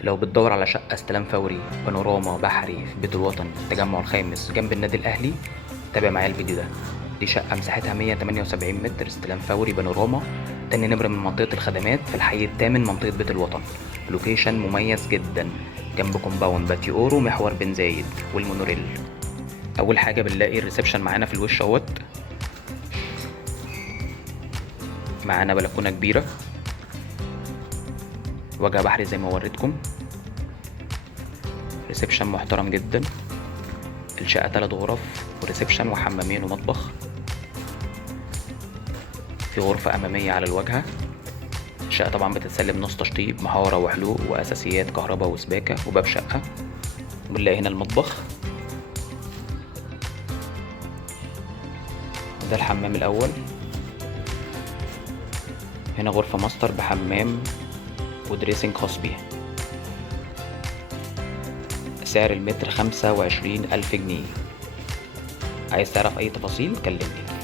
لو بتدور على شقة استلام فوري بانوراما بحري في بيت الوطن في التجمع الخامس جنب النادي الأهلي، تابع معايا الفيديو ده. دي شقة مساحتها 178 متر استلام فوري بانوراما، تاني نمرة من منطقة الخدمات في الحي الثامن منطقة بيت الوطن. لوكيشن مميز جدا جنب كومباوند باتي اورو محور بن زايد والمونوريل. أول حاجة بنلاقي الريسبشن معانا في الوش اهوت، معانا بلكونة كبيرة، واجهة بحري زي ما وريتكم، ريسبشن محترم جدا. الشقة 3 غرف وريسبشن وحمامين ومطبخ، في غرفة أمامية على الواجهة. الشقة طبعا بتتسلم نص تشطيب محارة وحلوق وأساسيات كهرباء وسباكة وباب شقة. بنلاقي هنا المطبخ، ده الحمام الأول. هنا غرفة ماستر بحمام ودريسنج خاص بيها. سعر المتر 25,000 جنيه. عايز تعرف أي تفاصيل كلمني.